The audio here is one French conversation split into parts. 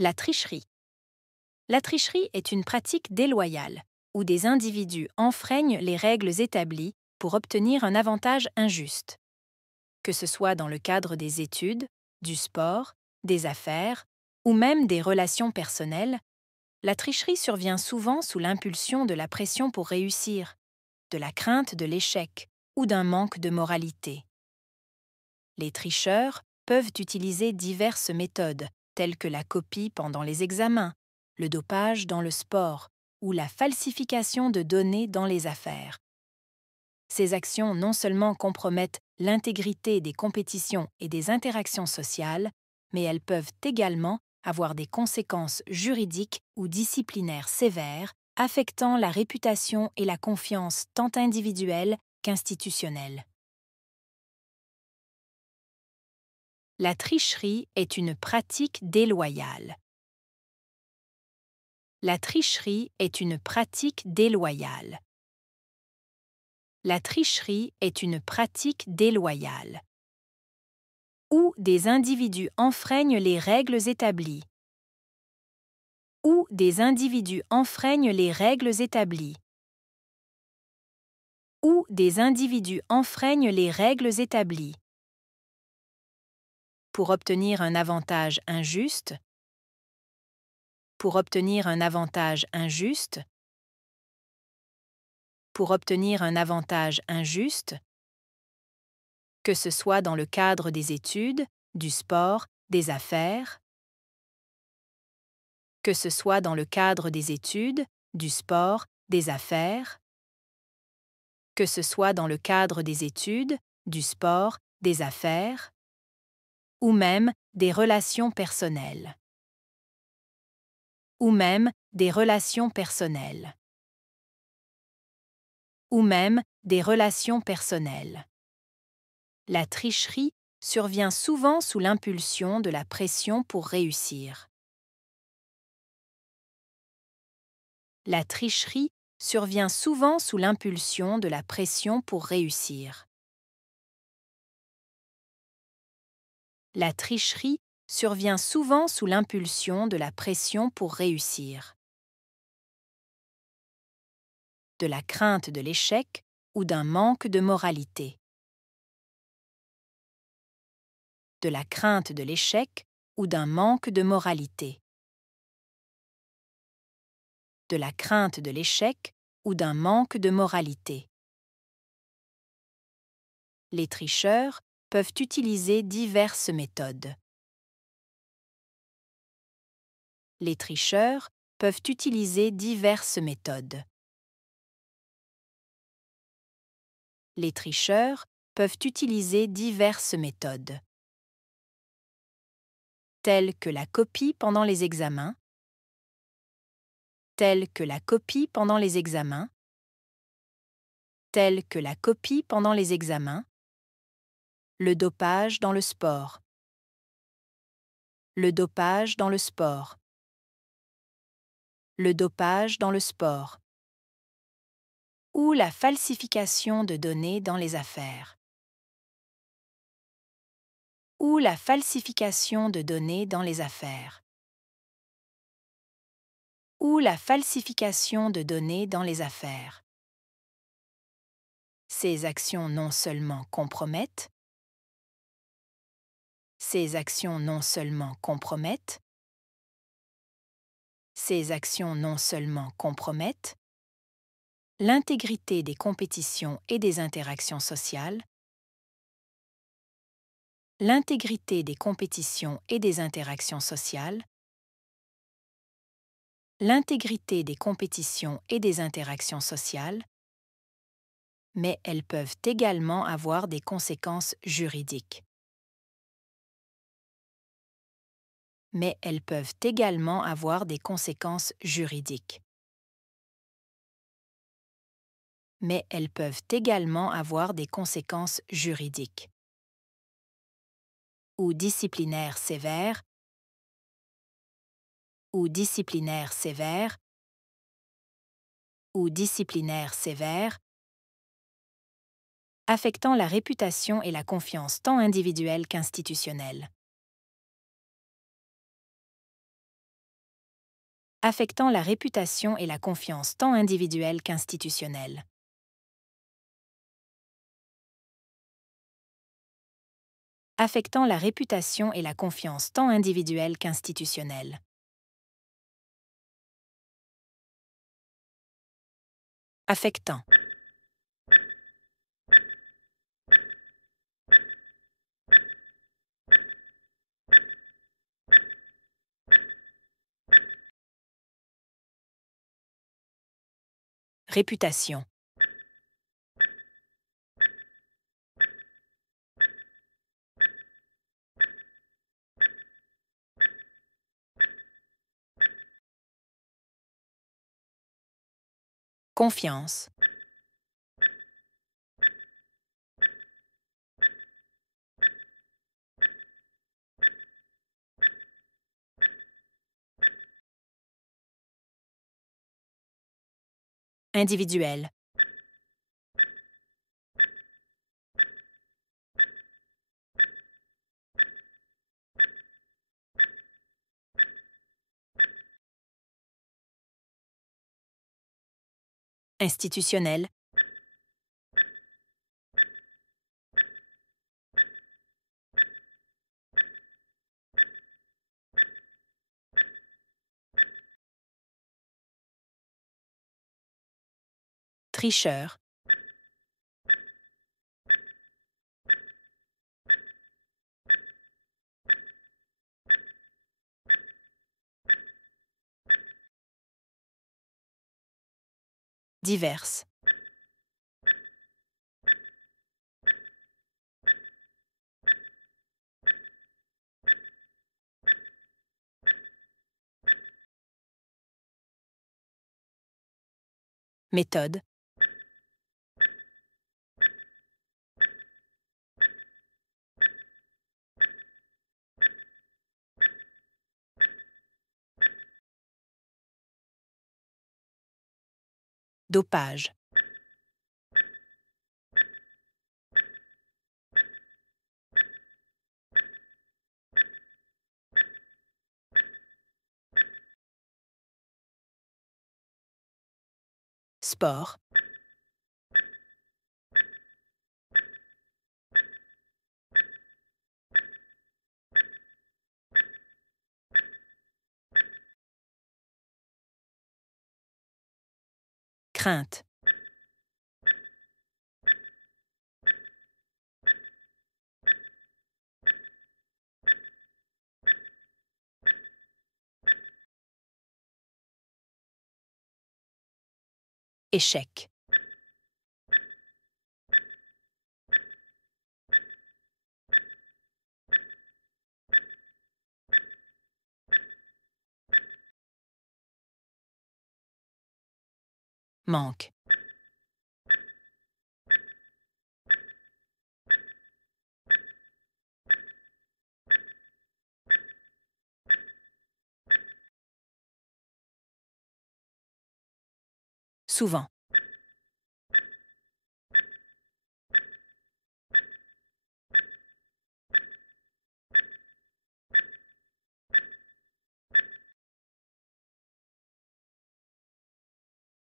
La tricherie. La tricherie est une pratique déloyale, où des individus enfreignent les règles établies pour obtenir un avantage injuste. Que ce soit dans le cadre des études, du sport, des affaires ou même des relations personnelles, la tricherie survient souvent sous l'impulsion de la pression pour réussir, de la crainte de l'échec ou d'un manque de moralité. Les tricheurs peuvent utiliser diverses méthodes, telles que la copie pendant les examens, le dopage dans le sport ou la falsification de données dans les affaires. Ces actions non seulement compromettent l'intégrité des compétitions et des interactions sociales, mais elles peuvent également avoir des conséquences juridiques ou disciplinaires sévères, affectant la réputation et la confiance tant individuelle qu'institutionnelle. La tricherie est une pratique déloyale. La tricherie est une pratique déloyale. La tricherie est une pratique déloyale. Où des individus enfreignent les règles établies. Où des individus enfreignent les règles établies. Où des individus enfreignent les règles établies. Pour obtenir un avantage injuste. Pour obtenir un avantage injuste. Pour obtenir un avantage injuste. Que ce soit dans le cadre des études, du sport, des affaires. Que ce soit dans le cadre des études, du sport, des affaires. Que ce soit dans le cadre des études, du sport, des affaires, ou même des relations personnelles. Ou même des relations personnelles. Ou même des relations personnelles. La tricherie survient souvent sous l'impulsion de la pression pour réussir. La tricherie survient souvent sous l'impulsion de la pression pour réussir. La tricherie survient souvent sous l'impulsion de la pression pour réussir. De la crainte de l'échec ou d'un manque de moralité. De la crainte de l'échec ou d'un manque de moralité. De la crainte de l'échec ou d'un manque de moralité. Les tricheurs peuvent utiliser diverses méthodes. Les tricheurs peuvent utiliser diverses méthodes. Les tricheurs peuvent utiliser diverses méthodes, telles que la copie pendant les examens, telles que la copie pendant les examens, telles que la copie pendant les examens, le dopage dans le sport, le dopage dans le sport, le dopage dans le sport, ou la falsification de données dans les affaires, ou la falsification de données dans les affaires, ou la falsification de données dans les affaires. Ces actions non seulement compromettent, ces actions non seulement compromettent, ces actions non seulement compromettent l'intégrité des compétitions et des interactions sociales, l'intégrité des compétitions et des interactions sociales, l'intégrité des compétitions et des interactions sociales, mais elles peuvent également avoir des conséquences juridiques. Mais elles peuvent également avoir des conséquences juridiques. Mais elles peuvent également avoir des conséquences juridiques ou disciplinaires sévères, ou disciplinaires sévères, ou disciplinaires sévères, affectant la réputation et la confiance tant individuelle qu'institutionnelle. affectant la réputation et la confiance tant individuelle qu'institutionnelle. Affectant la réputation et la confiance tant individuelle qu'institutionnelle. Affectant. Réputation. Confiance. Individuel. Institutionnel. Tricheur. Diverses. Méthode. Dopage. Sport. Crainte. Échec. Manque. Souvent.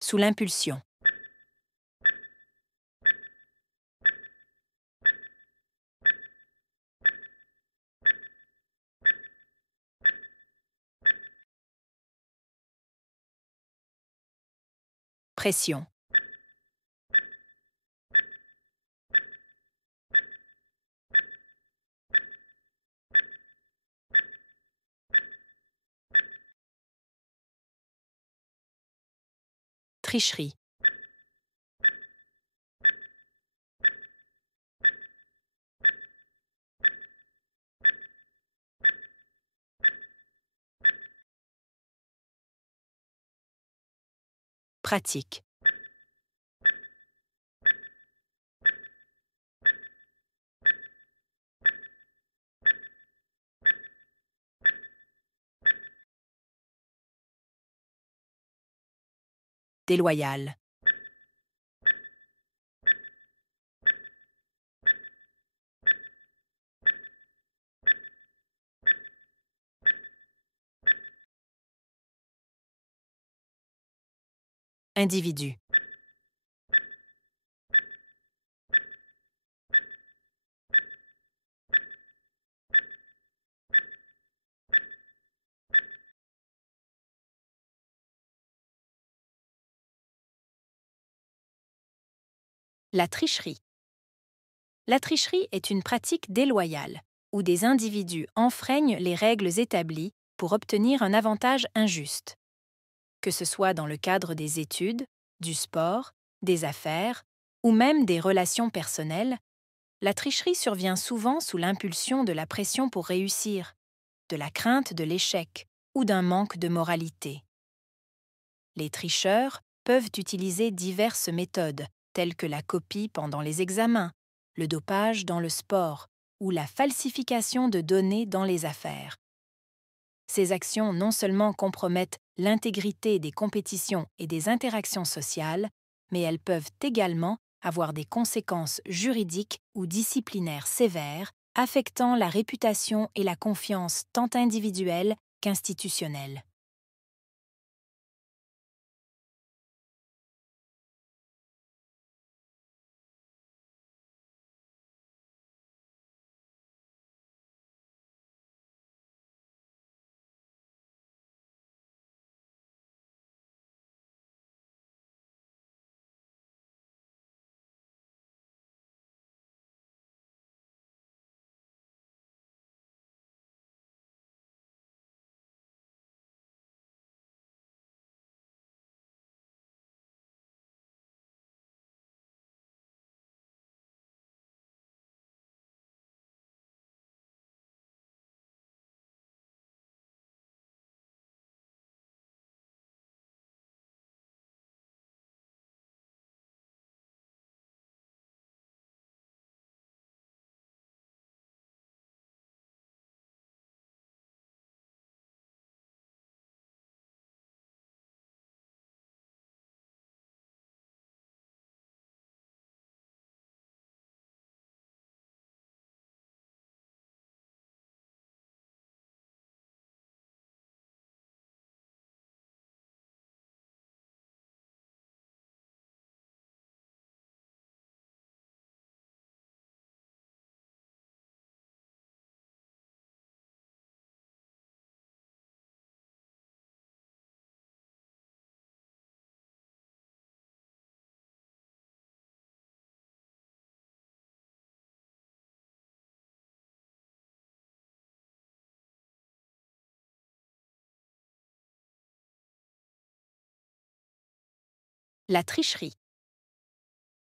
Sous l'impulsion. Pression. Tricherie. Pratique. Déloyal. individu. La tricherie. La tricherie est une pratique déloyale, où des individus enfreignent les règles établies pour obtenir un avantage injuste. Que ce soit dans le cadre des études, du sport, des affaires ou même des relations personnelles, la tricherie survient souvent sous l'impulsion de la pression pour réussir, de la crainte de l'échec ou d'un manque de moralité. Les tricheurs peuvent utiliser diverses méthodes, telles que la copie pendant les examens, le dopage dans le sport ou la falsification de données dans les affaires. Ces actions non seulement compromettent l'intégrité des compétitions et des interactions sociales, mais elles peuvent également avoir des conséquences juridiques ou disciplinaires sévères, affectant la réputation et la confiance tant individuelle qu'institutionnelle. La tricherie.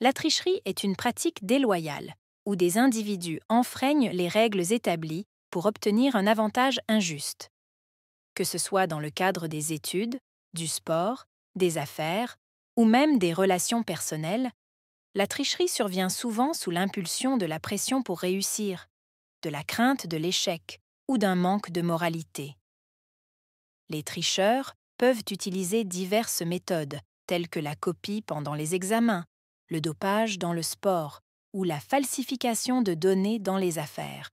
La tricherie est une pratique déloyale, où des individus enfreignent les règles établies pour obtenir un avantage injuste. Que ce soit dans le cadre des études, du sport, des affaires ou même des relations personnelles, la tricherie survient souvent sous l'impulsion de la pression pour réussir, de la crainte de l'échec ou d'un manque de moralité. Les tricheurs peuvent utiliser diverses méthodes, telles que la copie pendant les examens, le dopage dans le sport ou la falsification de données dans les affaires.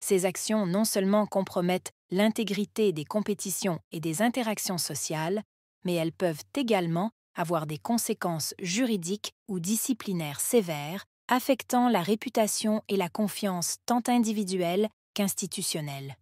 Ces actions non seulement compromettent l'intégrité des compétitions et des interactions sociales, mais elles peuvent également avoir des conséquences juridiques ou disciplinaires sévères, affectant la réputation et la confiance tant individuelle qu'institutionnelle.